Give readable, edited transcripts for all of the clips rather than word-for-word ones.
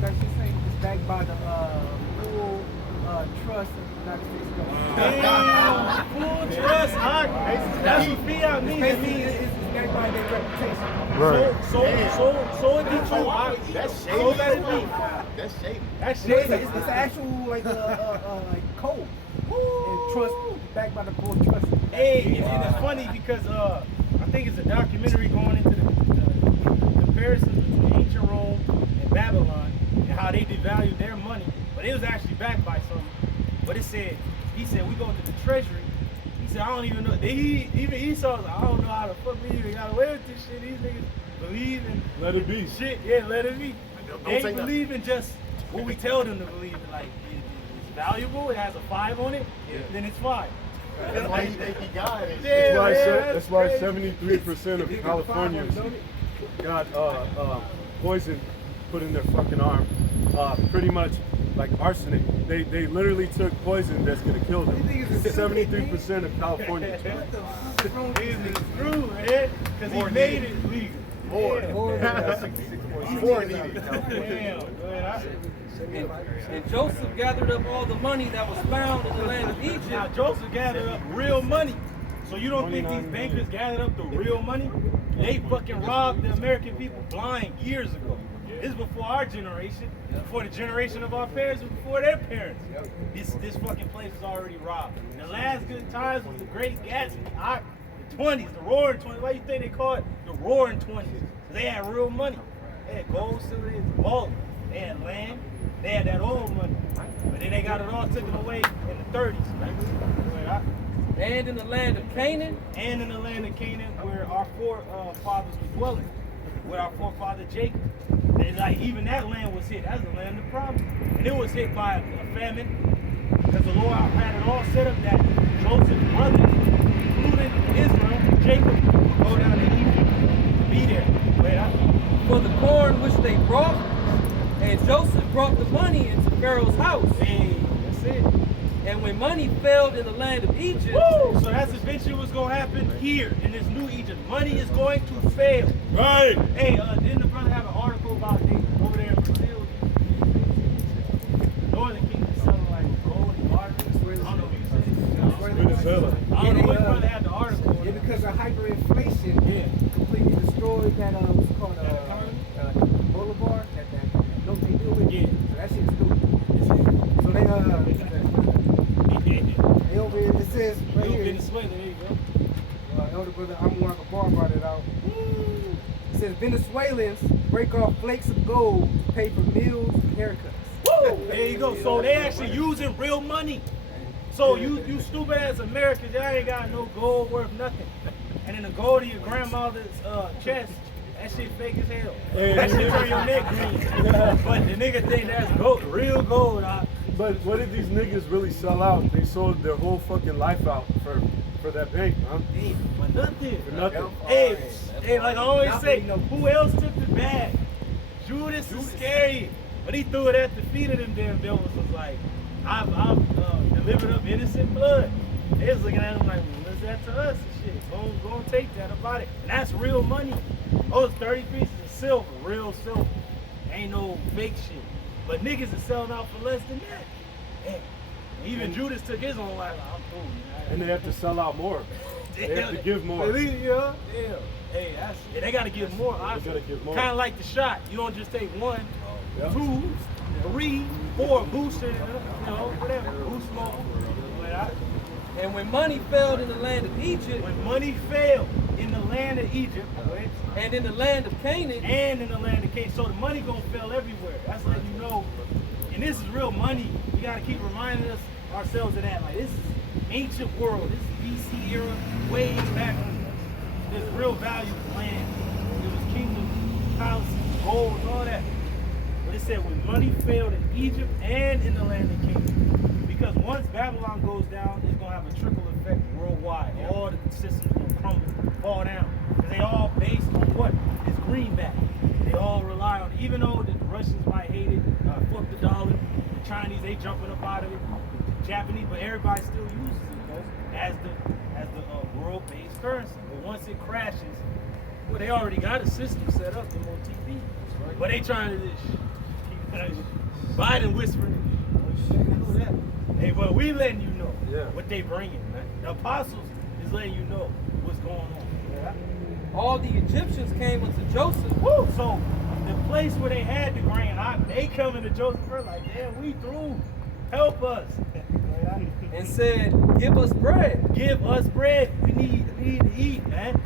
that shit saying it's backed by the full trust of the United States government. Damn, full trust. That's what fiat means. It means It's backed by their reputation. Right. So in Detroit, That's shady. so let it be. That's shady. That's No, shady. it's an actual like code. And trust backed by the full trust. Hey, and it's funny because I think it's a documentary going into the comparisons between ancient Rome and Babylon and how they devalued their money, but it was actually backed by something. But he said we go to the treasury. He said I don't even know. Even Esau was like, I don't know how the fuck we even got away with this shit. These niggas believe in Let it be. shit. Yeah, let it be. Don't They say believe in just what we tell them to believe in. Like it's valuable. It has a 5 on it. Then it's 5. That's why he think he got it. Yeah. That's why crazy. 73% of Californians got poison put in their fucking arm. Pretty much like arsenic. They literally took poison that's gonna kill them. 73% of Californians. He's screwed, man. Because he made it legal. More. Yeah. More needed. Damn, man. And Joseph gathered up all the money that was found in the land of Egypt. Now Joseph gathered up real money. So you don't think these bankers gathered up the real money? They fucking robbed the American people blind years ago. This is before our generation, before the generation of our parents, and before their parents. This fucking place was already robbed. The last good times was the Great Gatsby. The 20s, the Roaring 20s. Why you think they call it the Roaring 20s? They had real money. They had gold, silver, they had gold. They had land. They had that old money. But then they got it all taken away in the 30s. Right? And in the land of Canaan. And in the land of Canaan, where our forefathers were dwelling, with our forefather Jacob. And like even that land was hit. That's the land of promise. And it was hit by a famine because the Lord had it all set up that Joseph's brothers, including Israel, Jacob, would go down to Egypt to be there. For the corn which they brought, and Joseph brought the money into Pharaoh's house. Hey, that's it. And when money failed in the land of Egypt, Woo! So that's eventually what's going to happen here in this new Egypt. Money is going to fail. Right. Hey, didn't the brother have an article about they over there in Brazil? The Northern Kingdom selling like gold and water. I don't know if you said. Venezuela. I don't know which brother had the article. Yeah, because of hyperinflation, completely destroyed that what's it called Bolivar, that note they do with. Yeah. So that shit's stupid. So they over here, it says right here. Venezuela, there you go. Elder brother Amwar Gabar brought it out. It says Venezuelans break off flakes of gold to pay for meals and haircuts. Woo! There you go. So they actually using real money. So you stupid ass Americans, y'all ain't got no gold worth nothing. And then the gold in your grandmother's chest, that shit fake as hell. That shit turn your neck green. But the nigga think that's gold, real gold. But what did these niggas really sell out? They sold their whole fucking life out for that bank, huh? Hey, but nothing. For nothing. Hey, like I always say, who else took the bag? Judas is scary. But he threw it at the feet of them damn devils. Was like, I've delivered up innocent blood. They was looking at him like, well, what's that to us and shit? Go and take that about it. And that's real money. Those 30 pieces of silver, real silver. Ain't no fake shit. But niggas is selling out for less than that. Damn. Even Judas took his own life. I'm cool, man. And they have to sell out more. They have to give more. Yeah. Hey, they gotta give more. They gotta give more. Kind of like the shot. You don't just take 1, 2, 3, 4 booster, whatever. Boost more. and when money failed in the land of Egypt, When money failed in the land of Egypt, and in the land of Canaan, and in the land of Canaan, so the money gonna fail everywhere. That's letting you know. And this is real money. We gotta keep reminding ourselves of that. Like this is ancient world. This is BC era, way back. There's real value of land. It was kingdoms, palaces, gold, all that. But it said when money failed in Egypt and in the land of Canaan. Because once Babylon goes down, it's gonna have a trickle effect worldwide. All the systems gonna crumble, fall down. Because they all based on what? It's greenback. They all rely on it. Even though the Russians might hate it, fuck the dollar, the Chinese, they jumping up out of it, the Japanese, but everybody still uses it as the world-based currency. But once it crashes, well, they already got a system set up, them on TV. But they trying to just keep Biden whispering. Hey, but we letting you know Yeah. what they bringing, man. The apostles is letting you know what's going on. Yeah. All the Egyptians came unto Joseph. Woo! So the place where they had the grain, they coming to Joseph first, like, damn, we through. Help us. And said, give us bread. Give us bread. We need to eat, man.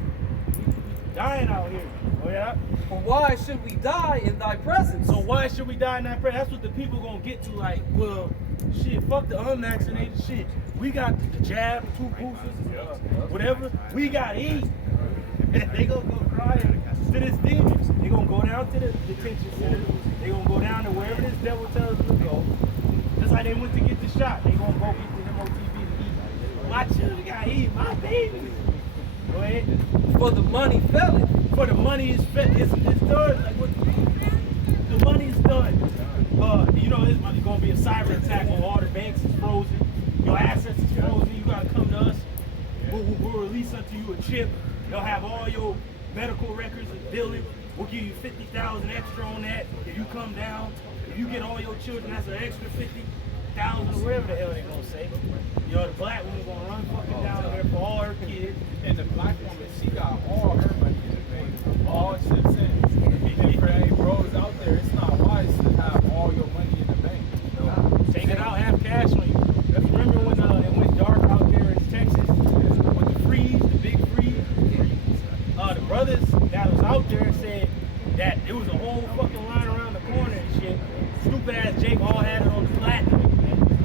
We dying out here. Oh yeah. For why should we die in thy presence? So why should we die in that prayer? That's what the people gonna get to. Like, well, shit, fuck the unvaccinated shit. We got the jab, 2 boosters, whatever. We gotta eat. They gonna go crying to this demons. They gonna go down to the detention center. They gonna go down to wherever this devil tells them to go. Just like they went to get the shot. They gonna go get the MOTB to eat. My children gotta eat. My babies. Go ahead. For the money faileth. For the money is it's done. Like what? The money is done. You know, it's gonna be a cyber attack on all the banks is frozen. Your assets is frozen. You gotta come to us. We'll release unto you a chip. They'll have all your medical records and billing. We'll give you 50,000 extra on that if you come down. If you get all your children, that's an extra 50,000 or whatever the hell they gonna say. You know, the black woman gonna run fucking down there for all her kids. And the black woman, she got all her money in the bank, all chips in. And for any bros out there, it's not wise to have all your money in the bank. You know? Take it out, have cash on you. Remember when it went dark out there in Texas with the freeze, the big freeze? The brothers that was out there said that it was a whole fucking line around the corner and shit. Stupid ass Jake all had it on the platinum.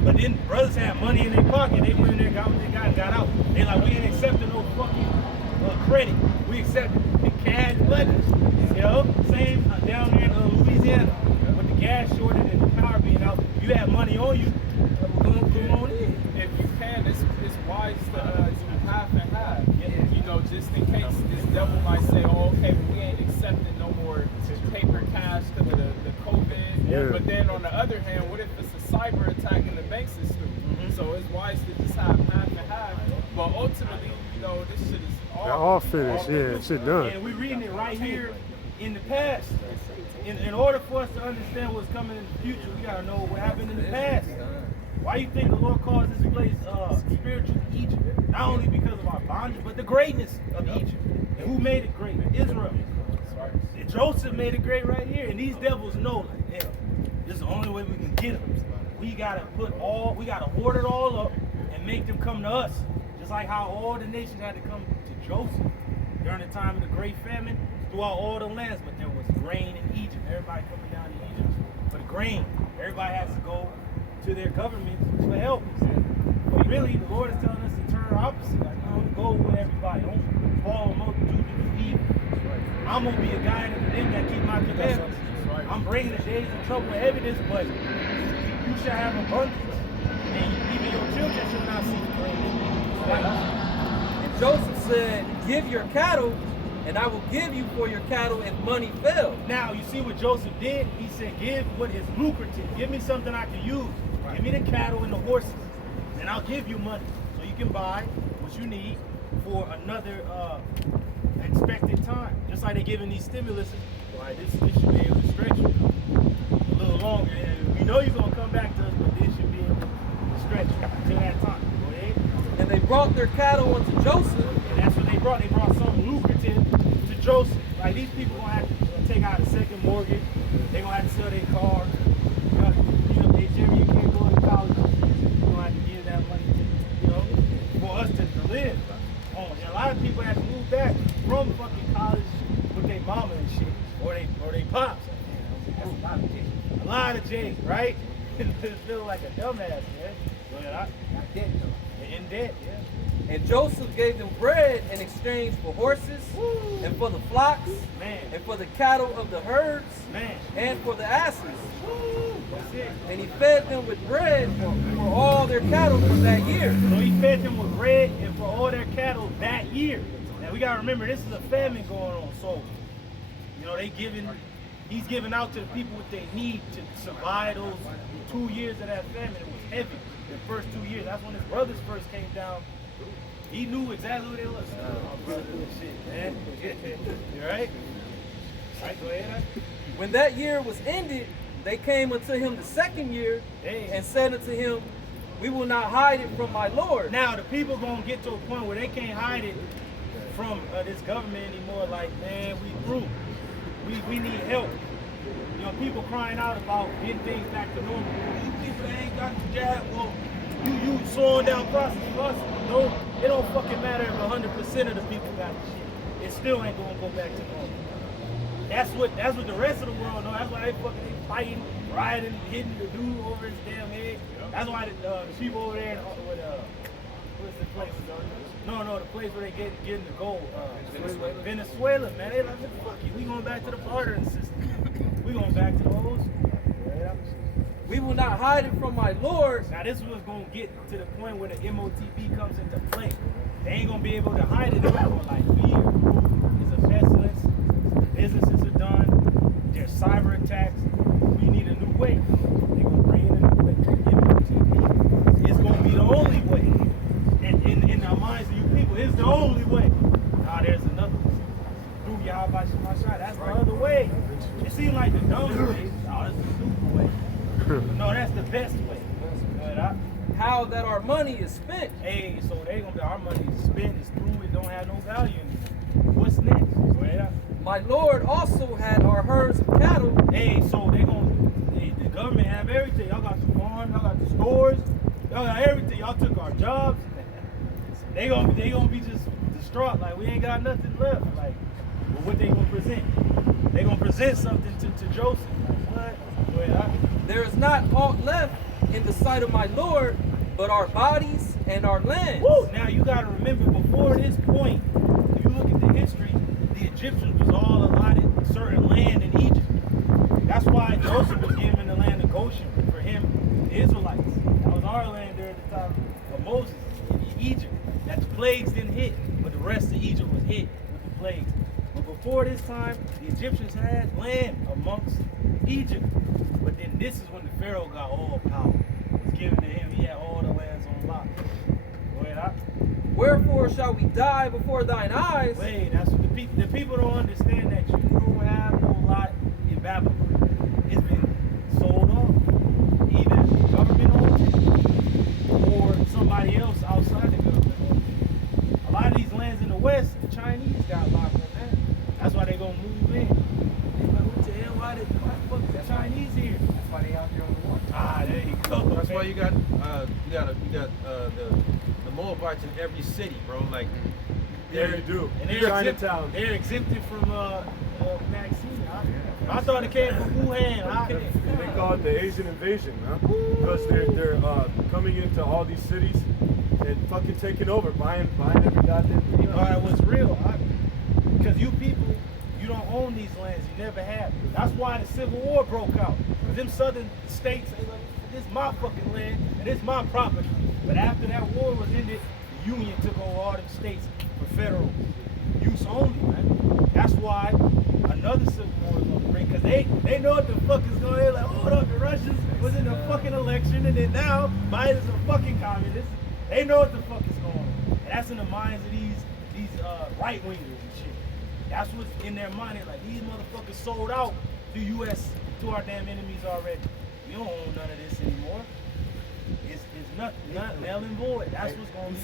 But then brothers had money in their pocket. They went in there, got what they got, and got out. They like, we ain't accepting no fucking credit. We accepted cash buttons. You know, same down there in Louisiana with the gas shortage and the power being out. You have money on you. Come on in. If you can, it's wise to do half and half. You know, just in case this devil might say, oh, okay, we ain't accepting no more paper cash because of the COVID. Yeah. But then on the other hand, what if it's a cyber attack in the bank system? So it's wise to just have half and half. But ultimately, you know, this shit is All finished, yeah, shit done. And we're reading it right here in the past. In order for us to understand what's coming in the future, we gotta know what happened in the past. Why you think the Lord calls this place spiritual Egypt? Not only because of our bondage, but the greatness of Egypt. And who made it great? Israel. And Joseph made it great right here. And these devils know, like, yeah, this is the only way we can get them. We gotta hoard it all up and make them come to us. Just like how all the nations had to come to Joseph during the time of the great famine throughout all the lands. But there was grain in Egypt. Everybody coming down to Egypt for the grain. Everybody has to go to their government for help. But really, the Lord is telling us to turn opposite. Like, don't go with everybody. Don't follow multitude to do evil. I'm going to be a guy in them that keep my commandments. I'm bringing the days of trouble and evidence, but you shall have abundance. And even your children shall not see grain. And Joseph said, give your cattle, and I will give you for your cattle if money fails. Now, you see what Joseph did? He said, give what is lucrative. Give me something I can use. Give me the cattle and the horses, and I'll give you money. So you can buy what you need for another expected time. Just like they're giving these stimuluses. Right, this should be able to stretch you a little longer. And we know you're going to come back to us, but this should be able to stretch you until that time. Go ahead. And they brought their cattle unto Joseph. And that's what they brought. They brought something lucrative to Joseph. Like, these people going to have to take out a second mortgage. They're going to have to sell their car. You know, Jerry, you can't go to college. You're going to have to give that money to, you know, for us to live. Oh, and a lot of people have to move back from fucking college with their mama and shit. Or they pops. That's a lot of J's. A lot of J's, right? It feels like a dumbass, man. But not dead, though. They're in debt, yeah. And Joseph gave them bread in exchange for horses, Woo. and for the flocks, Man. and for the cattle of the herds, Man. and for the asses. Woo. That's it. And he fed them with bread for all their cattle for that year. So he fed them with bread and for all their cattle that year. Now we gotta remember, this is a famine going on. So, you know, he's giving out to the people what they need to survive those 2 years of that famine. It was heavy. The first 2 years, that's when his brothers first came down. He knew exactly what they was. Oh, brother, shit, man. You right? All right, go ahead. When that year was ended, they came unto him the second year Hey. and said unto him, we will not hide it from my Lord. Now the people gonna get to a point where they can't hide it from this government anymore. Like, man, we through. We need help. You know, people crying out about getting things back to normal. You people that ain't got the jab, well, you slowing down process for us. No, it don't fucking matter if 100% of the people got the shit. It still ain't gonna go back to normal. That's what the rest of the world know. That's why they fighting, rioting, hitting the dude over his damn head. That's why the people over there with what's the place? No, the place where they getting the gold. Venezuela, man. They like, fuck you. We going back to the bartering system. We going back to the old school. Yeah. We will not hide it from my Lord. Now this was gonna get to the point where the MOTP comes into play. They ain't gonna be able to hide it anymore. Like, fear is a pestilence. Businesses are done. There's cyber attacks. We need a new way. They're gonna bring in a new way. MOTP. It's gonna be the only way. And in our minds of you people, it's the only way. Now there's another way. Through Yahweh Shemashai. That's the other way. It seems like the dumb way. Oh, that's the stupid way. No, that's the best way. How that our money is spent. Hey, so they gonna be our money is spent, it's through, it don't have no value anymore. What's next? My Lord also had our herds of cattle. Hey, so the government have everything. Y'all got the farms, y'all got the stores, y'all got everything. Y'all took our jobs. They gonna be just distraught, like we ain't got nothing left. Like, well, what they gonna present? They gonna present something to Joseph. Like, what? There is not aught left in the sight of my Lord, but our bodies and our lands. Woo! Now you gotta remember, before this point, if you look at the history, the Egyptians was all allotted certain land in Egypt. That's why Joseph was given the land of Goshen for him, the Israelites. That was our land during the time of Moses in Egypt. That the plagues didn't hit, but the rest of Egypt was hit with the plagues. But before this time, the Egyptians had land amongst Egypt. But then this is when the Pharaoh got all power. It was given to him. He had all the lands on lock. Go ahead, Wherefore shall we die before thine eyes? Wait, that's what the people don't understand, that you don't have no lot in Babylon. It's been sold off. Either the government owns it or somebody else outside the government owns it. A lot of these lands in the West, the Chinese got locked on that. That's why they're gonna move in. They're like, what the hell? Why the fuck the Chinese here? That's why they out there on the water. Ah, there you go. That's why you got the Moabites in every city, bro. Like, Yeah, you do. And Chinatown. they're exempted from vaccine. I thought it came from Wuhan. They call it the Asian invasion, huh? Because they're coming into all these cities and fucking taking over, buying every goddamn thing. You know, it was real. Because you people, you don't own these lands. You never have. That's why the Civil War broke out. Because them southern states, they like, this is my fucking land and this is my property. But after that war was ended, the Union took over all them states for federal use only, man. That's why another Civil War is going to bring. Because they know what the fuck is going on. They're like, hold up, the Russians was in a fucking election, and then now Biden's a fucking communist. They know what the fuck is going on. And that's in the minds of these right wingers and shit. That's what's in their mind. They're like, these motherfuckers sold out to US, to our damn enemies already. We don't own none of this anymore. It's nothing, not null and void. That's what's going to be